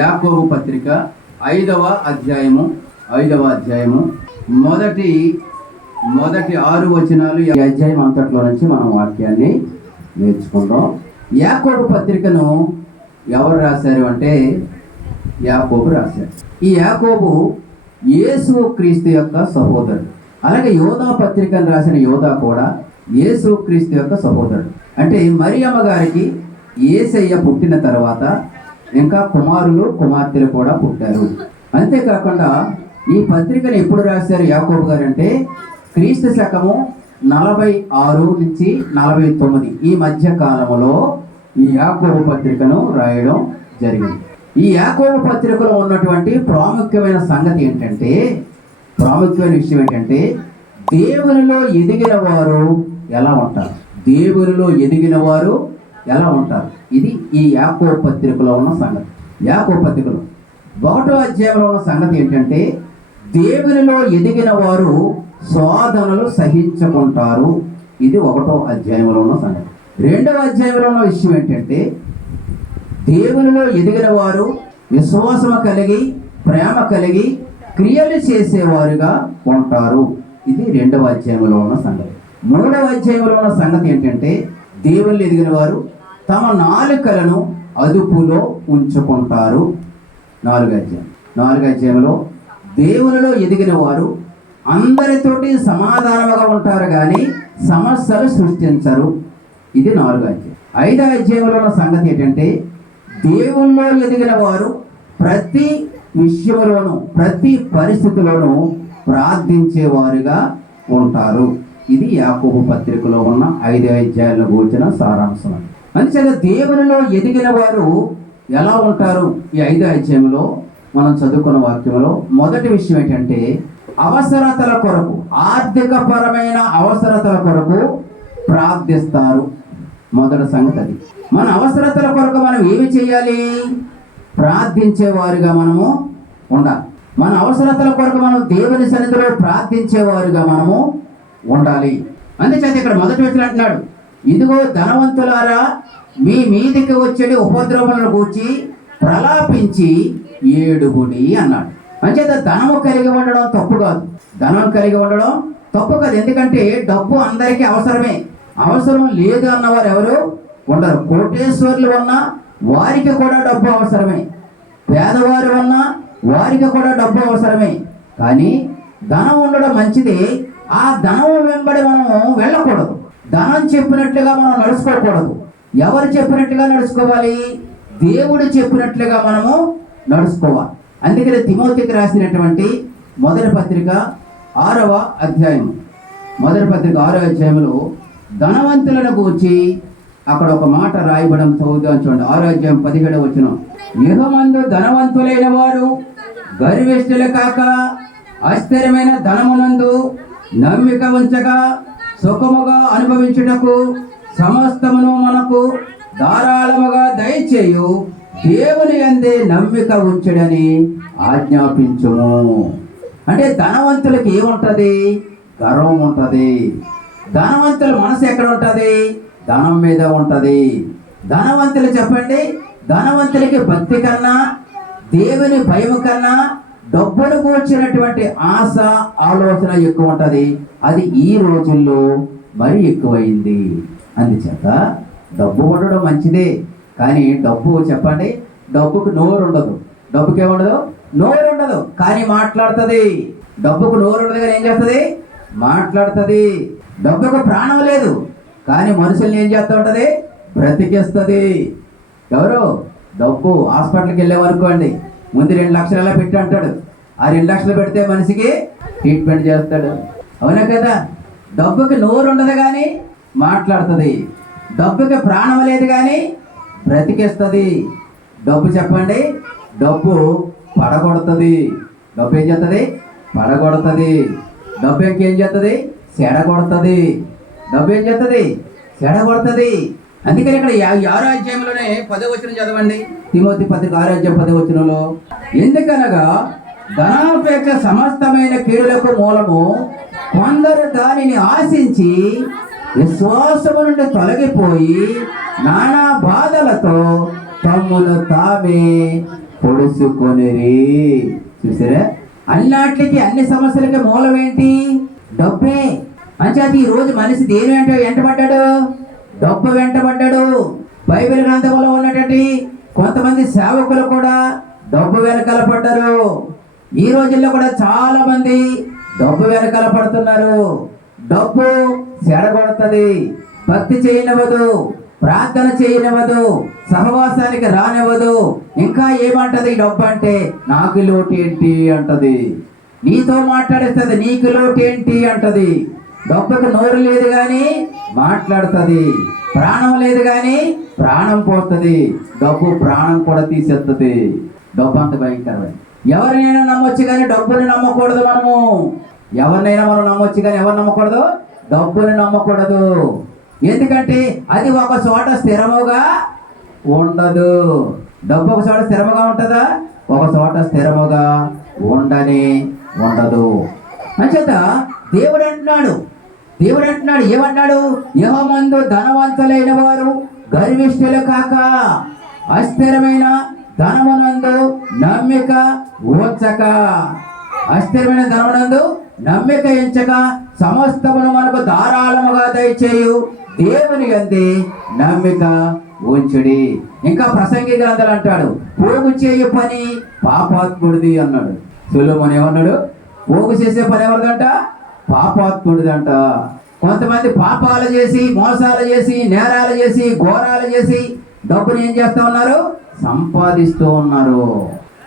యాకోబు పత్రిక 5వ అధ్యాయము మొదటి 6 వచనాలు ఈ అధ్యాయం అంతట్లో నుంచి మనం వాక్యాన్ని నేర్చుకుందాం. యాకోబు పత్రికను ఎవరు రాశారు అంటే యాకోబు రాశారు. ఈ యాకోబు యేసు క్రీస్తు యొక్క సహోదరుడు. అలాగే యోధా పత్రికను రాసిన యోధా కూడా యేసు క్రీస్తు యొక్క సహోదరుడు. అంటే మరియమ్మ గారికి యేసయ్య పుట్టిన తర్వాత ఇంకా కుమారులు కుమార్తెలు కూడా పుట్టారు. అంతేకాకుండా ఈ పత్రికను ఎప్పుడు రాశారు యాకోబు గారు అంటే క్రీస్తు శకము 46 నుంచి 49 ఈ మధ్య కాలంలో ఈ యాకోబు పత్రికను రాయడం జరిగింది. ఈ యాకోబు పత్రికలో ఉన్నటువంటి ప్రాముఖ్యమైన విషయం ఏంటంటే దేవునిలో ఎదిగిన వారు ఎలా ఉంటారు, ఇది ఈ యాకోబు పత్రికలో ఉన్న సంగతి. యాకోబు పత్రికలో 1వ అధ్యాయంలో ఉన్న సంగతి ఏంటంటే దేవునిలో ఎదిగిన వారు శోధనలు సహించుకుంటారు. ఇది 1వ అధ్యాయంలో ఉన్న సంగతి. 2వ అధ్యాయంలో ఉన్న విషయం ఏంటంటే దేవునిలో ఎదిగిన వారు విశ్వాసము కలిగి ప్రేమ కలిగి క్రియలు చేసేవారుగా ఉంటారు. ఇది 2వ అధ్యాయంలో ఉన్న సంగతి. 3వ అధ్యాయంలో ఉన్న సంగతి ఏంటంటే దేవునిలో ఎదిగిన వారు తమ నాలుకలను అదుపులో ఉంచుకుంటారు. 4వ అధ్యాయంలో దేవునిలో ఎదిగిన వారు అందరితోటి సమాధానముగా ఉంటారు కానీ సమస్యలు సృష్టించరు. ఇది 4వ అధ్యాయం. 5వ అధ్యాయంలో ఉన్న సంగతి ఏంటంటే దేవుల్లో ఎదిగిన వారు ప్రతి విషయంలోనూ ప్రతి పరిస్థితిలోనూ ప్రార్థించేవారుగా ఉంటారు. ఇది యాకోబు పత్రికలో ఉన్న 5 అధ్యాయాల గురించిన సారాంశం. అందుచేత దేవునిలో ఎదిగిన వారు ఎలా ఉంటారు? ఈ 5వ అధ్యాయంలో మనం చదువుకున్న వాక్యంలో మొదటి విషయం ఏంటంటే అవసరతల కొరకు, ఆర్థిక పరమైన అవసరతల కొరకు ప్రార్థిస్తారు. మొదటి సంగతి అది. మన అవసరతల కొరకు మనం ఏమి చేయాలి? ప్రార్థించేవారుగా మనము ఉండాలి. మన అవసరతల కొరకు మనం దేవుని సన్నిధిలో ప్రార్థించేవారుగా మనము ఉండాలి. అందుచేత ఇక్కడ మొదటి వ్యక్తులు అంటున్నాడు, ఇదిగో ధనవంతులారా మీ మీదికి వచ్చేది ఉపద్రవములను గూర్చి ప్రలాపించి ఏడుగుడి అన్నాడు. అంచేత ధనము కలిగి ఉండడం తప్పు కాదు. ఎందుకంటే డబ్బు అందరికీ అవసరమే. అవసరం లేదు అన్నవారు ఎవరు ఉండరు. కోటేశ్వర్లు ఉన్నా వారికి కూడా డబ్బు అవసరమే, పేదవారు ఉన్నా వారికి కూడా డబ్బు అవసరమే. కానీ ధనం ఉండడం మంచిది. ఆ ధనం వెంబడి మనం వెళ్ళకూడదు. ధనం చెప్పినట్లుగా మనం నడుచుకోకూడదు. ఎవరు చెప్పినట్లుగా నడుచుకోవాలి? దేవుడు చెప్పినట్లుగా మనము నడుచుకోవాలి. అందుకని తిమోతికి రాసినటువంటి మొదటి పత్రిక 6వ అధ్యాయంలో ధనవంతులను గూర్చి అక్కడ ఒక మాట రాయబడం చదువుదాం చూడండి. 6వ అధ్యాయం 17వ వచనం, యుగమందు ధనవంతులైన వారు గర్విష్ఠులు కాక అస్థిరమైన ధనమునందు నమ్మిక ఉంచగా సుఖముగా అనుభవించుటకు సమస్తమును మనకు ధారాళముగా దయచేయు దేవుని యందే నమ్మిక ఉంచుడని ఆజ్ఞాపించుము. అంటే ధనవంతులకి ఏముంటది? గర్వం ఉంటది. ధనవంతుల మనసు ఎక్కడ ఉంటది? ధనం మీద ఉంటది. ధనవంతులు చెప్పండి, ధనవంతులకి భక్తి కన్నా దేవుని భయం కన్నా డబ్బును కూర్చున్నటువంటి ఆశ ఆలోచన ఎక్కువ ఉంటది. అది ఈ రోజుల్లో మరి ఎక్కువైంది. అందుచేత డబ్బు ఉండడం మంచిదే, కానీ డబ్బుకు నోరు ఉండదు. డబ్బుకి ఏముండదు? నోరు ఉండదు, కానీ మాట్లాడుతుంది. డబ్బుకు నోరు ఉండదు కానీ ఏం చేస్తుంది? మాట్లాడుతుంది. డబ్బుకు ప్రాణం లేదు, కానీ మనుషుల్ని ఏం చేస్తూ ఉంటుంది? బ్రతికిస్తుంది. ఎవరు? డబ్బు. హాస్పిటల్కి వెళ్ళేవనుకోండి, ముందు 2 లక్షలు ఎలా పెట్టి అంటాడు. ఆ 2 లక్షలు పెడితే మనిషికి ట్రీట్మెంట్ చేస్తాడు. అవునా కదా? డబ్బుకి నోరు ఉండదు కానీ మాట్లాడుతుంది. డబ్బుకి ప్రాణం లేదు కానీ బ్రతికిస్తుంది. డబ్బు చెప్పండి, డబ్బు పడగొడుతుంది. డబ్బు ఏం చేస్తుంది? పడగొడుతుంది. డబ్బు ఇంకేం చేస్తుంది? చెడగొడుతుంది. డబ్బు ఏం చేస్తుంది? చెడగొడుతుంది. అందుకని ఇక్కడ 6వ అధ్యాయంలోనే 10వ వచనం చదవండి. తిమోతి పత్రిక 6వ అధ్యాయం 10వ వచనంలో, ఎందుకనగా ధనాపేక్ష సమస్తమైన కీడులకు మూలము కొందరు దానిని ఆశించి విశ్వాసము నుండి తొలగిపోయి నానా బాధలతో తమ్మును తామే పొడుచుకొనిరి. చూసారా, అన్నిటికి అన్ని సమస్యలకి మూలం ఏంటి? డబ్బే. అంచేత ఈ రోజు మనిషి దేని వెంటబడ్డాడు? డబ్బు వెంటబడ్డాడు. బైబిల్ గ్రంథంలో ఉన్నటువంటి కొంతమంది సేవకులు కూడా డబ్బు వెనకాల పడ్డారు. ఈ రోజుల్లో కూడా చాలా మంది డబ్బు వెనకాల పడుతున్నారు. డబ్బు చెడగొడుతుంది, భక్తి చేయనివ్వదు, ప్రార్థన చేయనివ్వదు, సహవాసానికి రానివ్వదు. ఇంకా ఏమంటది డబ్బు అంటే? నాకు లోటు ఏంటి అంటది. నీతో మాట్లాడేస్తుంది, నీకు లోటు ఏంటి అంటది. డబ్బుకు నోరు లేదు కానీ మాట్లాడుతుంది, ప్రాణం లేదు కానీ ప్రాణం పోతుంది. డబ్బు ప్రాణం కూడా తీసేస్తుంది. డబ్బు అంత భయంకరమైన. ఎవరినైనా నమ్మొచ్చు కానీ డబ్బుని నమ్మకూడదు. మనము ఎవరినైనా మనం నమ్మొచ్చు కానీ ఎవరు నమ్మకూడదు? డబ్బుని నమ్మకూడదు. ఎందుకంటే అది ఒక చోట స్థిరముగా ఉండదు. డబ్బు ఒక చోట స్థిరముగా ఉంటుందా? ఒక చోట స్థిరముగా ఉండదు. అంచేత దేవుడు అంటున్నాడు ఏమన్నాడు? యెహోవామందు ధనవంతులైన వారు గర్విష్ఠులు కాక అస్థిరమైన ధనమునందు నమ్మిక ఉంచక. అస్థిరమైన ధనమునందు నమ్మిక ఎంచక సమస్తమును మనకు ధారాళముగా దయచేయు దేవుని యందు నమ్మిక ఉంచుడి. ఇంకా ప్రసంగి గ్రంథాలు అంటాడు, పోగు చేయు పని పాపాత్ముడిది అన్నాడు. సొలొమోను ఏమన్నాడు? పోగు చేసే పని ఎవరిదంట? పాపాత్ముడిదంట. కొంతమంది పాపాలు చేసి, మోసాలు చేసి, నేరాలు చేసి, ఘోరాలు చేసి డబ్బుని ఏం చేస్తూ ఉన్నారు? సంపాదిస్తూ ఉన్నారు.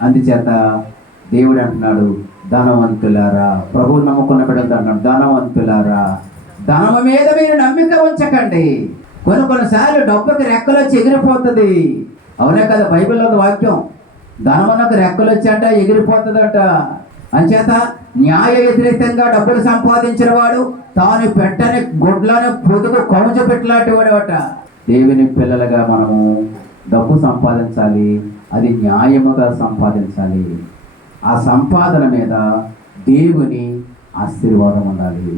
అందుచేత దేవుడు అంటున్నాడు, ధనవంతులారా, ప్రభువు నమ్ముకున్న బిడ్డలతో అంటున్నాడు, ధనవంతులారా, ధనము మీద మీరు నమ్మిక ఉంచకండి. కొన్నిసార్లు డబ్బుకి రెక్కలు వచ్చి ఎగిరిపోతుంది. అవునే కదా, బైబిల్లో వాక్యం, ధనమునకు రెక్కలు వచ్చాట ఎగిరిపోతుందట. అంచేత న్యాయ వ్యతిరేకంగా డబ్బులు సంపాదించిన వాడు తాను పెట్టని గుడ్లను పొదుగు కౌజ పెట్టలాంటి వాడట. దేవుని పిల్లలుగా మనము డబ్బు సంపాదించాలి, అది న్యాయముగా సంపాదించాలి. ఆ సంపాదన మీద దేవుని ఆశీర్వాదం ఉండాలి.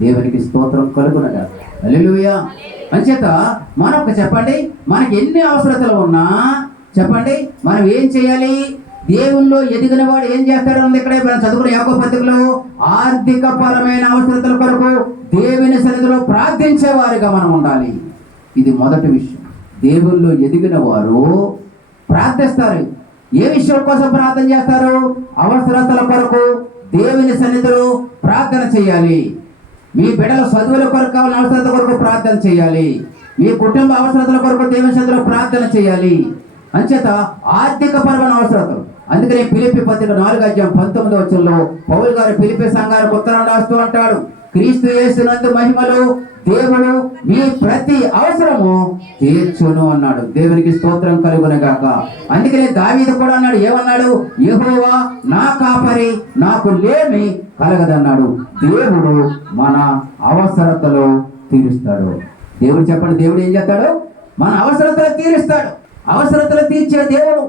దేవునికి స్తోత్రం కలుగునగా. హల్లెలూయా. అంచేత మనకు చెప్పండి, మనకి ఎన్ని అవసరతలు ఉన్నా చెప్పండి, మనం ఏం చేయాలి? దేవుల్లో ఎదిగిన వాడు ఏం చేస్తాడు ఉంది ఇక్కడే మనం చదువుకున్న యాకోబు పత్రికలో, ఆర్థిక పరమైన అవసరతల కొరకు దేవుని సన్నిధిలో ప్రార్థించేవారుగా మనం ఉండాలి. ఇది మొదటి విషయం. దేవుల్లో ఎదిగిన వారు ప్రార్థిస్తారు. ఏ విషయం కోసం ప్రార్థన చేస్తారు? అవసరతల కొరకు దేవుని సన్నిధిలో ప్రార్థన చేయాలి. మీ బిడ్డల చదువుల కొరకు కావాలని అవసరత కొరకు ప్రార్థన చేయాలి. మీ కుటుంబ అవసరతల కొరకు దేవుని సన్నిధిలో ప్రార్థన చేయాలి. అంచేత ఆర్థిక పరమైన అవసరతలు. అందుకనే ఫిలిప్పీ పత్రిక 4:19 పౌలు గారు ఫిలిప్పీ సంఘానికి ఉత్తరం రాస్తూ అంటాడు, క్రీస్తు యేసునందు మహిమలో దేవుడు మీ ప్రతి అవసరము తీర్చును అన్నాడు. దేవునికి స్తోత్రం కలుగునగాక. అందుకనే దావీదు కూడా అన్నాడు, ఏమన్నాడు? యెహోవా నా కాపరి, నాకు లేమి కలగదన్నాడు. దేవుడు మన అవసరతలు తీరుస్తాడు. దేవుడు చెప్పండి, దేవుడు ఏం చేస్తాడు? మన అవసరతలు తీరుస్తాడు. అవసరతలు తీర్చే దేవుడు.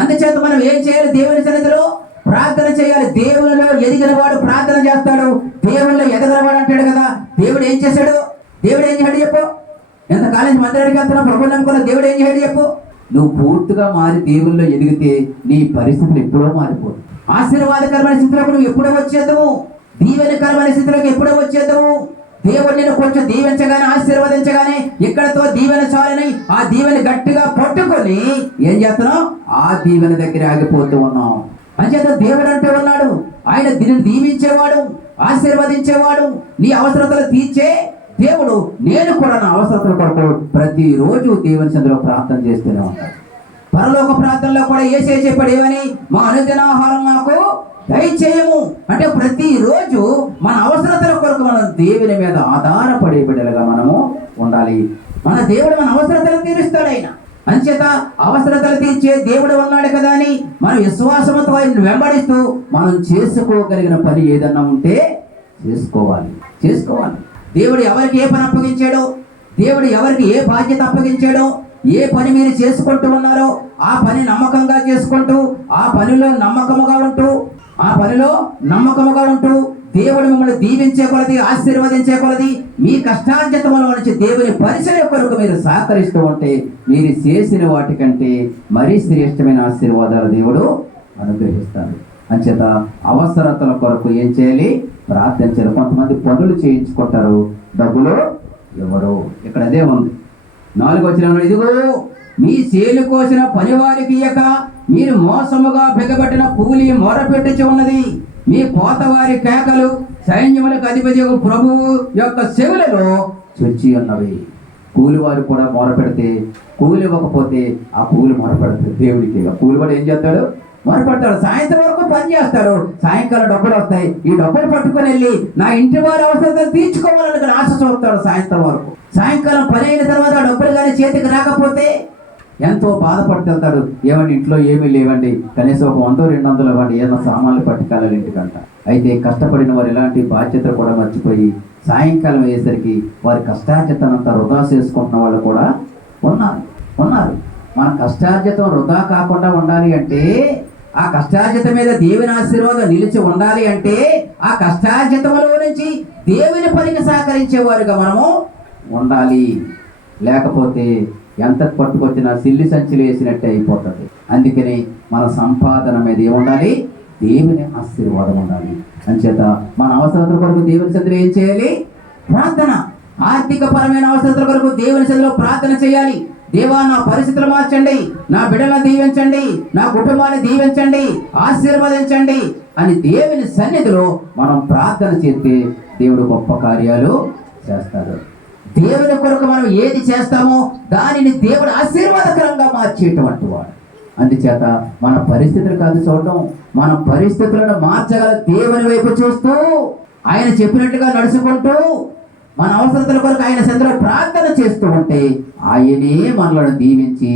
అందుచేత మనం ఏం చేయాలి? దేవుని సన్నిధిలో ప్రార్థన చేయాలి. దేవునిలో ఎదిగిన వాడు ప్రార్థన చేస్తాడు. దేవునిలో ఎదగలవాడు అంటాడు కదా. దేవుడు ఏం చేశాడు? దేవుడు ఏం చేయాడు చెప్పు? ఎంతకాలం మందిరానికి వెళ్తున్నావు, ప్రభువు నమ్ముకున్న దేవుడు ఏం చేయాడు చెప్పు? నువ్వు పూర్తిగా మారి దేవునిలో ఎదిగితే నీ పరిస్థితులు ఎప్పుడో మారిపోదు. ఆశీర్వాదకరమైన స్థితిలోకి నువ్వు ఎప్పుడో వచ్చేద్దాము, దీవెనకరమైన స్థితిలోకి ఎప్పుడో వచ్చేద్దాము. దేవుడు నేను కొంచెం దీవించగానే, ఆశీర్వదించగానే ఇక్కడతో దీవెన చాలని ఆ దీవెన గట్టిగా పట్టుకొని ఏం చేస్తున్నాం? ఆ దీవెన దగ్గర ఆగిపోతూ ఉన్నాం. అంచేత దేవుడు అంటే ఉన్నాడు, ఆయన దీనిని దీవించేవాడు, ఆశీర్వదించేవాడు, నీ అవసరతలు తీర్చే దేవుడు. నేను కూడా నా అవసరతల కొరకు ప్రతిరోజు దేవుని సన్నిధిలో ప్రార్థన చేస్తూనే ఉంటాను. పరలోక ప్రార్థనలో కూడా యేసే చెప్పాడు, ఏమని? మా అనుదినాహారం నాకు దయచేయము. అంటే ప్రతిరోజు మన అవసరతల కొరకు మనం దేవుని మీద ఆధారపడే బిడ్డలుగా మనము ఉండాలి. మన దేవుడు మన అవసరతలు తీరుస్తాడు. ఆయన అంచేత అవసరతలు తీర్చే దేవుడు ఉన్నాడు కదా అని మనం విశ్వాసంతో ఆయన వెంబడిస్తూ మనం చేసుకోగలిగిన పని ఏదన్నా ఉంటే చేసుకోవాలి. దేవుడు ఎవరికి ఏ పని అప్పగించాడో, దేవుడు ఎవరికి ఏ బాధ్యత అప్పగించాడో, ఏ పని మీరు చేసుకుంటూ ఉన్నారో ఆ పని నమ్మకంగా చేసుకుంటూ, ఆ పనిలో నమ్మకముగా ఉంటూ దేవుడు మిమ్మల్ని దీవించే కొలది, ఆశీర్వదించే కొలది, మీ కష్టార్జితముల నుంచి దేవుని పరిచయం కొరకు మీరు సహకరిస్తూ ఉంటే మీరు చేసిన వాటికంటే మరీ శ్రేష్టమైన ఆశీర్వాదాలు దేవుడు అనుగ్రహిస్తాడు. అంచేత అవసరతల కొరకు ఏం చేయాలి? ప్రార్థించాలి. కొంతమంది పనులు చేయించుకుంటారు, డబ్బులు ఎవరు. ఇక్కడ అదే ఉంది 4వ వచనంలో, ఇదిగో మీ చేలు కోసిన పనివారికి ఇయ్యక మీరు మోసముగా బిగబట్టిన కూలి మొరపెట్టుచు ఉన్నది. మీ కోతవారి కేకలు సైన్యములకు అధిపతి ప్రభువు యొక్క చెవులలో చొచ్చి ఉన్నవి. కూలివారు కూడా మొరపెడితే, కూలి ఇవ్వకపోతే ఆ కూలి మొరపెడతాడు దేవుడికి. కూలివాడు ఏం చేస్తాడు? మొరపెడతాడు. సాయంత్రం వరకు పని చేస్తాడు, సాయంకాలం డబ్బులు వస్తాయి, ఈ డబ్బులు పట్టుకొని వెళ్ళి నా ఇంటి వారి అవసరాలు తీర్చుకోవాలని ఆశ చూస్తాడు సాయంత్రం వరకు. సాయంకాలం పని అయిన తర్వాత డబ్బులు కానీ చేతికి రాకపోతే ఎంతో బాధపడుతుంటాడు. ఏమండి ఇంట్లో ఏమీ లేవండి, కనీసం ఒక 100-200 ఇవ్వండి, ఏదైనా సామాన్లు పట్టుకెళ్ళాలి ఇంటికంట. అయితే కష్టపడిన వారు ఎలాంటి బాధ్యతలు కూడా మర్చిపోయి సాయంకాలం అయ్యేసరికి వారి కష్టార్జితానంతా వృధా చేసుకుంటున్న వాళ్ళు కూడా ఉన్నారు. మన కష్టార్జితం వృధా కాకుండా ఉండాలి అంటే, ఆ కష్టార్జితం మీద దేవుని ఆశీర్వాదం నిలిచి ఉండాలి అంటే, ఆ కష్టార్జితంలో నుంచి దేవుని పనికి సహకరించేవారుగా మనము ఉండాలి. లేకపోతే ఎంత పట్టుకొచ్చినా సిల్లి సంచులు వేసినట్టే అయిపోతుంది. అందుకని మన సంపాదన మీద ఏముండాలి? దేవుని ఆశీర్వాదం ఉండాలి. అంచేత మన అవసరతల కొరకు దేవుని సన్నిధిలో ఏం చేయాలి? ప్రార్థన. ఆర్థిక పరమైన అవసరతల కొరకు దేవుని సన్నిధిలో ప్రార్థన చేయాలి. దేవా, నా పరిస్థితులు మార్చండి, నా బిడ్డలను దీవించండి, నా కుటుంబాన్ని దీవించండి, ఆశీర్వదించండి అని దేవుని సన్నిధిలో మనం ప్రార్థన చేస్తే దేవుడు గొప్ప కార్యాలు చేస్తాడు. దేవుని కొరకు మనం ఏది చేస్తామో దానిని దేవుడు ఆశీర్వాదకరంగా మార్చేటువంటి వాడు. అందుచేత మన పరిస్థితులు కాదు చూడటం, మన పరిస్థితులను మార్చగల దేవుని వైపు చూస్తూ ఆయన చెప్పినట్టుగా నడుచుకుంటూ మన అవసరతల కొరకు ఆయన సన్నిధిలో ప్రార్థన చేస్తూ ఉంటే ఆయనే మనలను దీవించి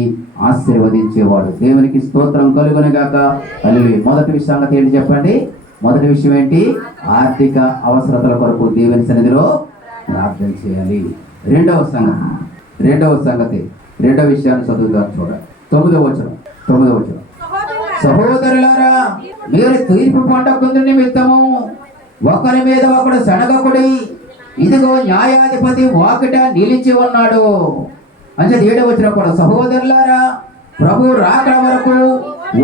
ఆశీర్వదించేవాడు. దేవునికి స్తోత్రం కలుగునుగాక. హల్లెలూయా. మొదటి విషయం ఏంటి చెప్పండి? మొదటి విషయం ఏంటి? ఆర్థిక అవసరతల కొరకు దేవుని సన్నిధిలో ప్రార్థన చేయాలి. రెండవ సంగతి రెండవ విషయాన్ని చదువుతాం. చూడండి 9వ వచనం. సహోదరులారా, మీరు తీర్పు పొందకుండు నిమిత్తము ఒకరి మీద ఒకడు సనగకుడి. ఇదిగో న్యాయాధిపతి వాకిట నిలిచి ఉన్నాడు. అంటే 7వ వచనం కూడా, సహోదరులారా, ప్రభు రాకడ వరకు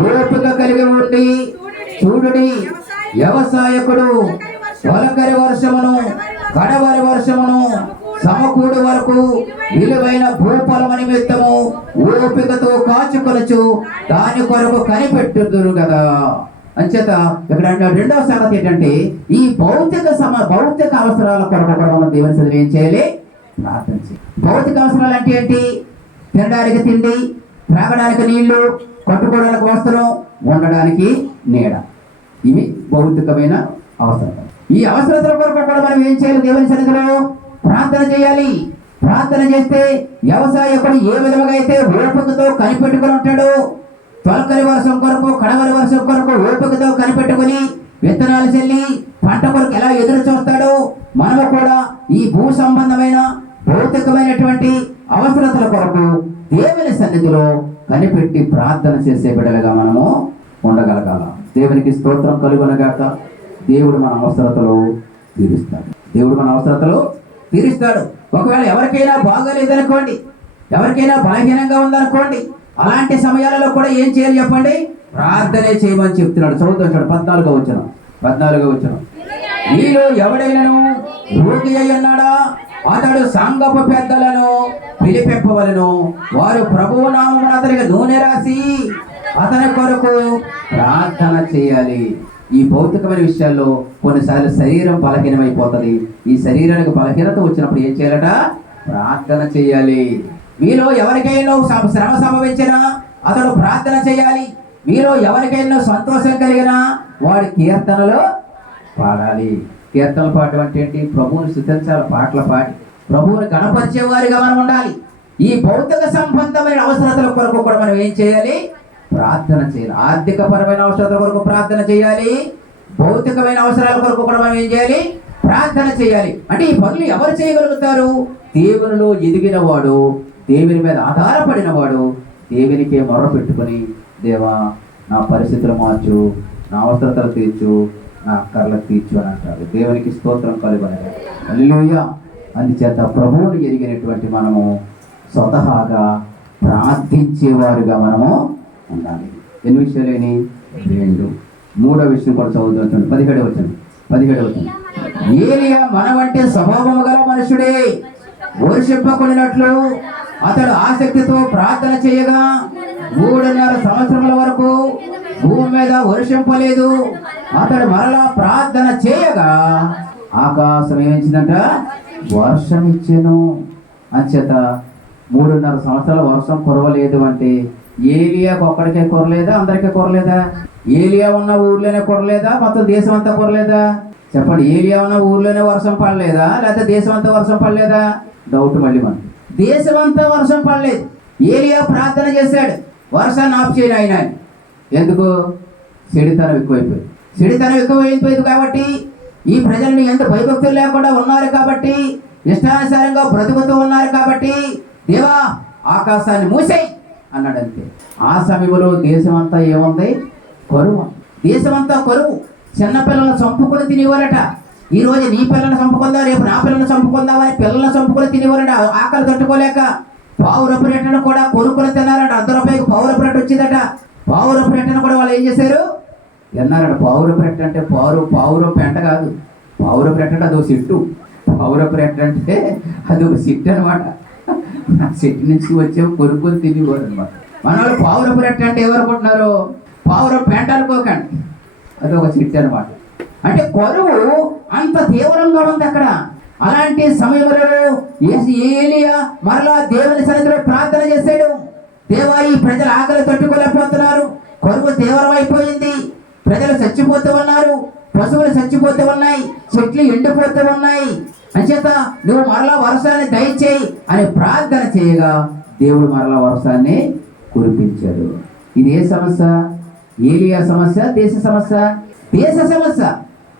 ఓపిక కలిగి ఉండి చూడుడి. వ్యవసాయకుడు తొలకరి వర్షమును కడవరి వర్షమును సమకూడు వరకు విలువైన భూఫలము నిమిత్తము ఓపికతో కాచుకొనచ్చు దాని కొరకు కనిపెట్టుదురు కదా. అంచేత ఇక్కడ రెండవ సంగతి ఏంటంటే, ఈ భౌతిక అవసరాల కొరకు కూడా మనం దేవుని సన్నిధిలో ఏం చేయాలి? ప్రార్థన చేయాలి. భౌతిక అవసరాలు అంటే ఏంటి? తినడానికి తిండి, త్రాగడానికి నీళ్లు, కట్టుకోవడానికి వస్త్రం, ఉండడానికి నీడ. ఇవి భౌతికమైన అవసరాలు. ఈ అవసరతల కొరకు కూడా మనం ఏం చేయాలి? దేవుని సన్నిధిలో ప్రార్థన చేయాలి. ప్రార్థన చేస్తే వ్యవసాయకుడు ఏ విధంగా అయితే ఓపికతో కనిపెట్టుకుని ఉంటాడో, తొలకరి వర్షం కొరకు కడవరి వర్షం కొరకు ఓపికతో కనిపెట్టుకుని విత్తనాలు చెల్లి పంట కొరకు ఎలా ఎదురు చూస్తాడో, మనము కూడా ఈ భూ సంబంధమైన భౌతికమైనటువంటి అవసరతల కొరకు దేవుని సన్నిధిలో కనిపెట్టి ప్రార్థన చేసే బిడ్డలుగా మనము ఉండగలగాల. దేవునికి స్తోత్రం కలుగునగాక. దేవుడు మన అవసరతలు తీరుస్తాడు. ఒకవేళ ఎవరికైనా బాగోలేదనుకోండి, ఎవరికైనా బలహీనంగా ఉందనుకోండి, అలాంటి సమయాలలో కూడా ఏం చేయాలి చెప్పండి? ప్రార్థనే చేయమని చెప్తున్నాడు. చదువుతాడు 14వ వచనం. మీలో ఎవడైనాను రోగి అయి ఉన్నాడా, అతడు సంఘపు పెద్దలను పిలిపింపవలెను. వారు ప్రభువు నామమున అతనికి నూనె రాసి అతని కొరకు ప్రార్థన చేయాలి. ఈ భౌతికమైన విషయాల్లో కొన్నిసార్లు శరీరం బలహీనమైపోతుంది. ఈ శరీరానికి బలహీనత వచ్చినప్పుడు ఏం చేయాలట? ప్రార్థన చేయాలి. మీలో ఎవరికైనా శ్రమ సంభవించినా అతడు ప్రార్థన చేయాలి. మీలో ఎవరికైనా సంతోషం కలిగినా వాడి కీర్తనలో పాడాలి. కీర్తనలు పాడడం అంటే ఏంటి? ప్రభువుని స్తుతించాలి, పాటలు పాడి ప్రభువుని గణపరిచే వారిగా మనం ఉండాలి. ఈ భౌతిక సంబంధమైన అవసరతల కొరకు కూడా మనం ఏం చేయాలి? ప్రార్థన చేయాలి. ఆర్థిక పరమైన అవసరాల కొరకు ప్రార్థన చేయాలి. భౌతికమైన అవసరాల కొరకు కూడా మనం ఏం చేయాలి? ప్రార్థన చేయాలి. అంటే ఈ పనులు ఎవరు చేయగలుగుతారు? దేవునిలో ఎదిగిన వాడు, దేవుని మీద ఆధారపడిన వాడు దేవునికే మొర్ర పెట్టుకుని, దేవా నా పరిస్థితులు మార్చు, నా అవసరతలు తీర్చు, నా అక్కర్లకు తీర్చు అని అంటారు. దేవునికి స్తోత్రం కలుగునగా. హల్లెలూయా. అందుచేత ప్రభువుని ఎరిగినటువంటి మనము స్వతహాగా ప్రార్థించేవారుగా మనము ఉండాలి. ఎన్ని విషయాలేని 2. 3వ విషయం కూడా చదువుతుంది. 17వ వచనం. ఏలియా మన వంటి స్వభావము గల మనుషుడే. వర్షింపకుడినట్లు అతడు ఆసక్తితో ప్రార్థన చేయగా 3.5 సంవత్సరముల వరకు భూమి మీద వర్షింపలేదు. అతడు మరలా ప్రార్థన చేయగా ఆకాశం ఏమించిందంట? వర్షం ఇచ్చెను. అంచేత 3.5 సంవత్సరాల వర్షం కురవలేదు అంటే ఏలియాకు ఒక్కడికే కురలేదా? అందరికీ కురలేదా? ఏలియా ఉన్న ఊర్లోనే కురలేదా? మొత్తం దేశం అంతా కురలేదా? చెప్పండి. ఏలియా ఉన్న ఊర్లోనే వర్షం పడలేదా, లేకపోతే దేశం అంతా వర్షం పడలేదా? డౌట్ మళ్ళీ మనకి. దేశం అంతా వర్షం పడలేదు. ఏలియా ప్రార్థన చేశాడు, వర్షాన్ని ఆఫ్ చేయను ఆయన. ఎందుకు? చెడుతనం ఎక్కువైపోయింది కాబట్టి, ఈ ప్రజల్ని ఎంత భయభక్తులు లేకుండా ఉన్నారు కాబట్టి, ఇష్టానుసారంగా బ్రతుకుతూ ఉన్నారు కాబట్టి, దేవా ఆకాశాన్ని మూసేయి అన్నాడు. అంతే. ఆ సమయంలో దేశం అంతా ఏముంది? కరువు. దేశమంతా కరువు. చిన్నపిల్లలను చంపుకొని తినేవారట. ఈ రోజు నీ పిల్లల్ని చంపుకుందా, రేపు నా పిల్లల్ని చంపుకుందామని పిల్లల్ని చంపుకొని తినేవారట. ఆకలి తట్టుకోలేక పావురపు రెట్టను కూడా కొనుక్కొని తిన్నారట. ₹1 పావురపు రెట్ట వచ్చిందట. పావురపు రెట్టను కూడా వాళ్ళు ఏం చేశారు? ఎన్నారట. పావురపు రెట్ట అంటే పావురపు పెంట కాదు. పావురపు రెట్ట అంటే అదొక సిట్టు. పావురపు రెట్ట అంటే అదొక సిట్టు అనమాట. ఆ సిట్టు నుంచి వచ్చే కొనుక్కొని తినేవారు అనమాట. మన వాళ్ళు పావురపు రెట్ట అంటే ఎవరుకుంటున్నారు? పావురపు పెంట అనుకోకండి, అదొక సిట్టు అనమాట. అంటే కరువు అంత తీవ్రంగా ఉంది అక్కడ. అలాంటి సమయంలో ఏలియా మరలా దేవుని సన్నిధిలో ప్రార్థన చేశాడు. దేవా, ఈ ప్రజలు ఆకలి తట్టుకోలేకపోతున్నారు, కరువు తీవ్రమైపోయింది, ప్రజలు చచ్చిపోతూ ఉన్నారు, పశువులు చచ్చిపోతూ ఉన్నాయి, చెట్లు ఎండిపోతూ ఉన్నాయి, అంచేత నువ్వు మరలా వర్షాన్ని దయచేయి అని ప్రార్థన చేయగా దేవుడు మరలా వర్షాన్ని కురిపించాడు. ఇది ఏ సమస్య? ఏలియా సమస్య, దేశ సమస్య? దేశ సమస్య.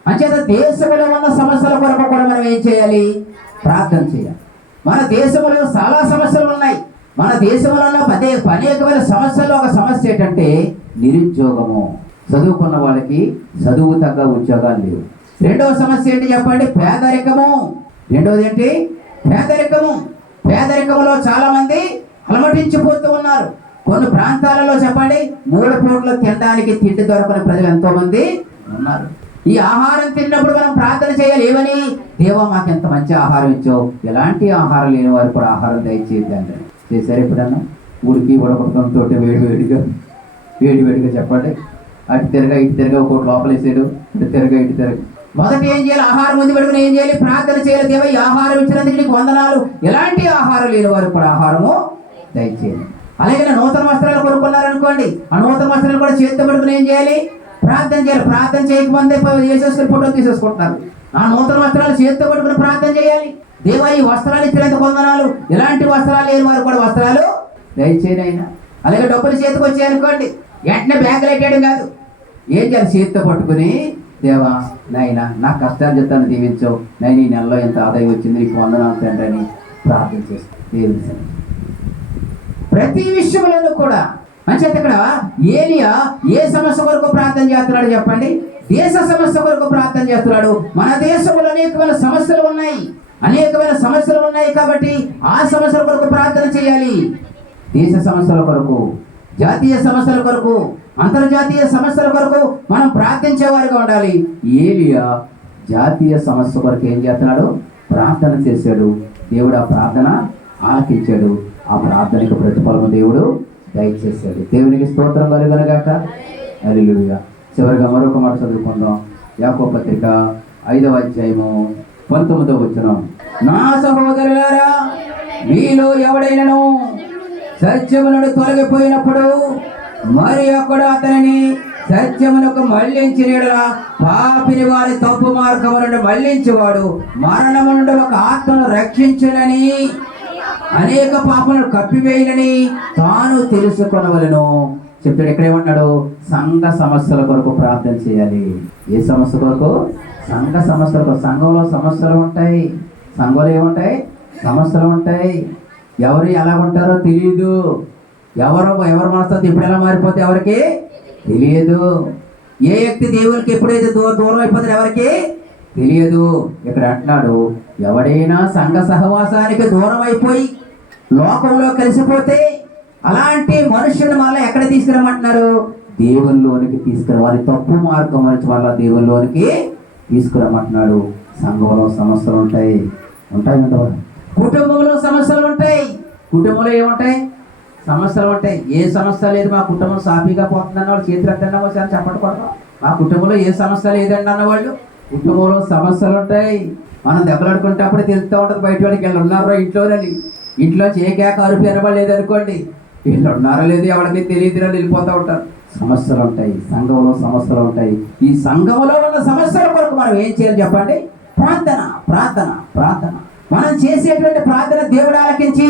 అంచేత దేశంలో ఉన్న సమస్యల కొరకు కూడా మనం ఏం చేయాలి? ప్రార్థన చేయాలి. మన దేశంలో చాలా సమస్యలు ఉన్నాయి. మన దేశంలో ఉన్న అనేకమైన సమస్యల్లో ఒక సమస్య ఏంటంటే నిరుద్యోగము. చదువుకున్న వాళ్ళకి చదువు తగ్గ ఉద్యోగాలు లేవు. 2వ సమస్య ఏంటి చెప్పండి? పేదరికము. 2వది ఏంటి? పేదరికము. పేదరికంలో చాలా మంది అలమటించిపోతూ ఉన్నారు. కొన్ని ప్రాంతాలలో చెప్పండి 3 పూటలు తినడానికి తిండి దొరకని ప్రజలు ఎంతో మంది ఉన్నారు. ఈ ఆహారం తిన్నప్పుడు మనం ప్రార్థన చేయాలి. ఏమని? దేవా, మాకు ఎంత మంచి ఆహారం ఇచ్చావు, ఎలాంటి ఆహారం లేని వారు కూడా ఆహారం దయచేది అంటే చేశారు ఎప్పుడన్నా? ఉడికి ఉడకడంతో వేడిగా చెప్పండి. అటు తిరగా ఒకటి లోపల వేసాడు, ఇటు తిరగా. మొదటి ఏం చేయాలి? ఆహారం ముందు పెట్టుకుని ఏం చేయాలి? ప్రార్థన చేయాలి. దేవా, ఈ ఆహారం ఇచ్చినందుకు నీకు వందనాలు, ఎలాంటి ఆహారం లేని వారు కూడా ఆహారము దయచేయాలి. అలాగే నూతన వస్త్రాలు కొనుక్కున్నారనుకోండి, ఆ నూతన వస్త్రాలు కూడా చేతితో పట్టుకుని ఏం చేయాలి? ప్రార్థన చేయాలి. ప్రార్థన చేయకముందే వేసేసుకుని ఫోటో తీసేసుకుంటున్నారు. ఆ నూతన వస్త్రాలు చేతితో పట్టుకుని ప్రార్థన చేయాలి. దేవా, ఈ వస్త్రాలు ఇచ్చినందుకు వందనాలు, ఎలాంటి వస్త్రాలు లేని వారు కూడా వస్త్రాలు దయచేయని అయినా. అలాగే డబ్బులు చేతికి వచ్చాయనుకోండి, వెంటనే బ్యాంకులు పెట్టేయడం కాదు. ఏం చేయాలి? చేతితో పట్టుకుని, దేవా నాయన నా కష్టాలు చెప్తాను దీవించవు, నేను ఈ నెలలో ఎంత ఆదాయం వచ్చింది, నీకు వందనాలు తండ్రి అని ప్రార్థన చేస్తాను. ప్రతి విషయంలోనూ కూడా. అంచేత ఇక్కడ ఏలియా ఏ సమస్య వరకు ప్రార్థన చేస్తున్నాడు చెప్పండి? దేశ సమస్య వరకు ప్రార్థన చేస్తున్నాడు. మన దేశంలో అనేకమైన సమస్యలు ఉన్నాయి కాబట్టి ఆ సమస్యల కొరకు ప్రార్థన చేయాలి. దేశ సమస్యల కొరకు, జాతీయ సమస్యల కొరకు, అంతర్జాతీయ సమస్యల కొరకు మనం ప్రార్థించేవారుగా ఉండాలి. ఏలియా జాతీయ సమస్య కొరకు ఏం చేస్తున్నాడు? ప్రార్థన చేశాడు. దేవుడు ఆ ప్రార్థన ఆలకించాడు. ఆ ప్రార్థనకు ప్రతిఫలము దేవుడు దయచేశాడు. దేవునికి స్తోత్రం కలుగునుగాక. హల్లెలూయా. చివరిగా మరొక మాట చదువుకుందాం. యాకోబు పత్రిక 5వ అధ్యాయము 19వ వచనం. నా సహోదరులారా, మీలో ఎవడైనను సత్యమునకు తొలగిపోయినప్పుడు మరి ఒకడు అతనిని సత్యమునకు మళ్లించిన యెడల పాపిని వారి తప్పు మార్గము నుండి మళ్లించేవాడు మరణము నుండి ఒక ఆత్మను రక్షించునని, అనేక పాపలను కప్పివేయనని తాను తెలుసుకొనవలెను చెప్తాడు. ఎక్కడేమన్నాడు? సంఘ సమస్యల కొరకు ప్రార్థన చేయాలి. ఏ సమస్య కొరకు? సంఘ సమస్యల కొరకు. సంఘంలో సమస్యలు ఉంటాయి. సంఘంలో ఏముంటాయి? సమస్యలు ఉంటాయి. ఎవరు ఎలా ఉంటారో తెలియదు. ఎవరు మనస్తత్వం ఎప్పుడు ఎలా మారిపోతే ఎవరికి తెలియదు. ఏ వ్యక్తి దేవునికి ఎప్పుడైతే దూరం అయిపోతాడు ఎవరికి తెలియదు. ఇక్కడ అంటున్నాడు, ఎవడైనా సంఘ సహవాసానికి దూరం అయిపోయి లోకంలో కలిసిపోతే అలాంటి మనుషుని మళ్ళీ ఎక్కడ తీసుకురమ్మంటున్నారు? దేవుల్లోనికి తీసుకురావాలి. తప్పు మార్గం నుంచి మళ్ళీ దేవుల్లోనికి తీసుకురమ్మంటున్నాడు. సంఘంలో సమస్యలు ఉంటాయి, ఉంటాయి. కుటుంబంలో సమస్యలు ఉంటాయి. కుటుంబంలో ఏముంటాయి? సమస్యలు ఉంటాయి. ఏ సమస్య లేదు, మా కుటుంబం సాఫీగా పోతుందన్న వాళ్ళు చేతులు ఎత్తన్నా ఒకసారి చెప్పట్టుకోవడం. మా కుటుంబంలో ఏ సమస్య లేదండి అన్నవాళ్ళు. కుటుంబంలో సమస్యలు ఉంటాయి. మనం దెబ్బలాడుకుంటే అప్పుడు తెలుస్తూ ఉంటుంది బయట వాడికి వీళ్ళు ఉన్నారో ఇంట్లోనని. ఇంట్లో చేకేక అరుపు ఎనబడలేదు అనుకోండి, వీళ్ళు ఉన్నారో లేదు ఎవరికి తెలియదు వెళ్ళిపోతూ ఉంటారు. సమస్యలు ఉంటాయి, సంఘంలో సమస్యలు ఉంటాయి. ఈ సంఘంలో ఉన్న సమస్యల కొరకు మనం ఏం చేయాలి చెప్పండి? ప్రార్థన, ప్రార్థన, ప్రార్థన. మనం చేసేటువంటి ప్రార్థన దేవుడు ఆలకించి,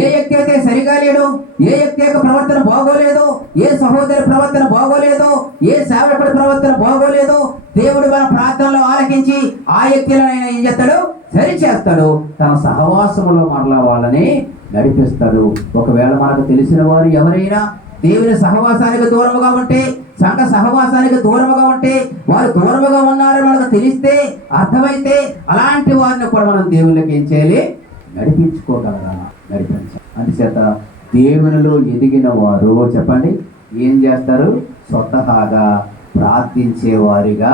ఏ వ్యక్తి అయితే సరిగా లేడు, ఏ వ్యక్తి యొక్క ప్రవర్తన బాగోలేదు, ఏ సహోదరి ప్రవర్తన బాగోలేదు, ఏ సేవకుడి ప్రవర్తన బాగోలేదు, దేవుడు మన ప్రార్థనలో ఆలకించి ఆ వ్యక్తులను ఆయన ఏం చేస్తాడు? సరి చేస్తాడు. తన సహవాసములో మరలా వాళ్ళని నడిపిస్తాడు. ఒకవేళ మనకు తెలిసిన వారు ఎవరైనా దేవుని సహవాసానికి దూరముగా ఉంటే, సంఘ సహవాసానికి దూరముగా ఉంటే, వారు దూరముగా ఉన్నారని మనకు తెలిస్తే, అర్థమైతే, అలాంటి వారిని కూడా మనం దేవుళ్ళకి ఏం చేయాలి? నడిపించుకోగలగాలి, నడిపించాలి. అందుచేత దేవునిలో ఎదిగిన వారు చెప్పండి ఏం చేస్తారు? స్వతహాగా ప్రార్థించే వారిగా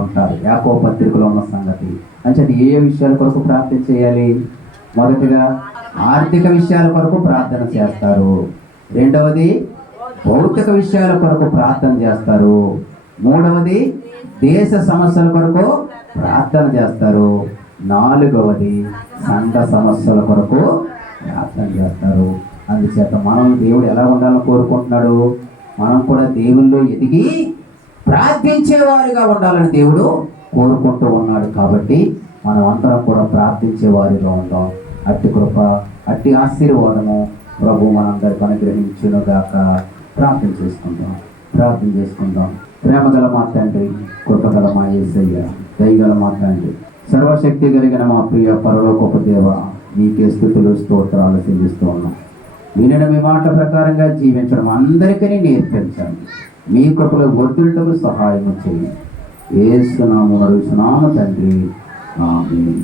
ఉంటారు. యాకోబు పత్రికలో ఉన్న సంగతి. అంటే ఏ విషయాల కొరకు ప్రార్థన చేయాలి? మొదటిగా ఆర్థిక విషయాల కొరకు ప్రార్థన చేస్తారు. రెండవది భౌతిక విషయాల కొరకు ప్రార్థన చేస్తారు. మూడవది దేశ సమస్యల కొరకు ప్రార్థన చేస్తారు. నాలుగవది సంఘ సమస్యల కొరకు ప్రార్థన చేస్తారు. అందుచేత మనం దేవుడు ఎలా ఉండాలని కోరుకుంటున్నాడు? మనం కూడా దేవుల్లో ఎదిగి ప్రార్థించేవారిగా ఉండాలని దేవుడు కోరుకుంటూ ఉన్నాడు. కాబట్టి మనం అందరం కూడా ప్రార్థించే వారిగా ఉందాం. అట్టి కృప, అట్టి ఆశీర్వాదము ప్రభు మనందరికి అనుగ్రహించునుగాక. ప్రార్థన చేసుకుందాం. ప్రేమగల మా తండ్రి, కృపగల మా యేసయ్య, దయగల మా తండ్రి, సర్వశక్తి కలిగిన మా ప్రియ పరలోకపు దేవ, నీకే స్తుతులు స్తోత్రాలు చెల్లిస్తూ ఉన్నాం. వినని మీ మాట ప్రకారంగా జీవించడం అందరికీ నేర్పించండి. మీ కృపలో వర్ధిల్లుటకు సహాయం చేయండి. యేసు నామమున అడుగుచున్నాము తండ్రి, ఆమేన్.